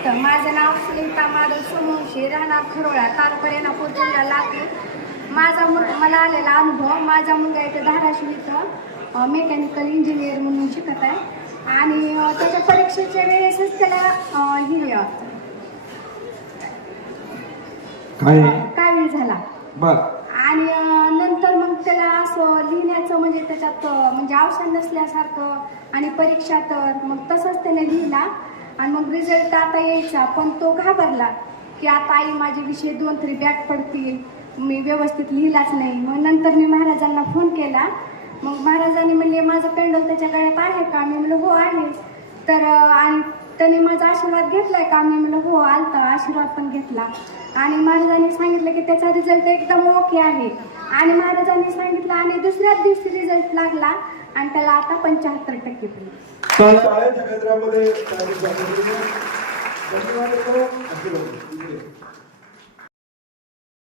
महाराष्ट्र. माझं नाव सुनीता माधव सोमवंशी, राहणार खरोळा, तालुका रेणापूर, जिल्हा लातूर. मला आलेला अनुभव, माझा मुलगा इथं धाराशिव इथं मेकॅनिकल इंजिनियर म्हणून शिकत आहे आणि त्याच्या परीक्षेच्या वेळेसच त्याला कावीळ झाला. आणि नंतर मग त्याला असं लिहिण्याचं म्हणजे त्याच्यात म्हणजे अवसर नसल्यासारखं आणि परीक्षा तर मग तसंच त्याने लिहिला आणि मग रिझल्ट आता यायचा, पण तो घाबरला की आता आई माझे विषय 2 तरी बॅक पडतील, मी व्यवस्थित लिहिलाच नाही. मग नंतर मी महाराजांना फोन केला. मग महाराजांनी म्हणले माझं पेंडल त्याच्या गळ्यात आहे का? मी म्हणलं हो आहे. तर आणि त्याने माझा आशीर्वाद घेतलाय का? मी म्हणलं हो आलता, आशीर्वाद पण घेतला. आणि महाराजांनी सांगितलं की त्याचा रिझल्ट एकदम ओके आहे. आणि महाराजांनी सांगितलं आणि दुसऱ्याच दिवशी रिझल्ट लागला आणि त्याला आता 75% पडले.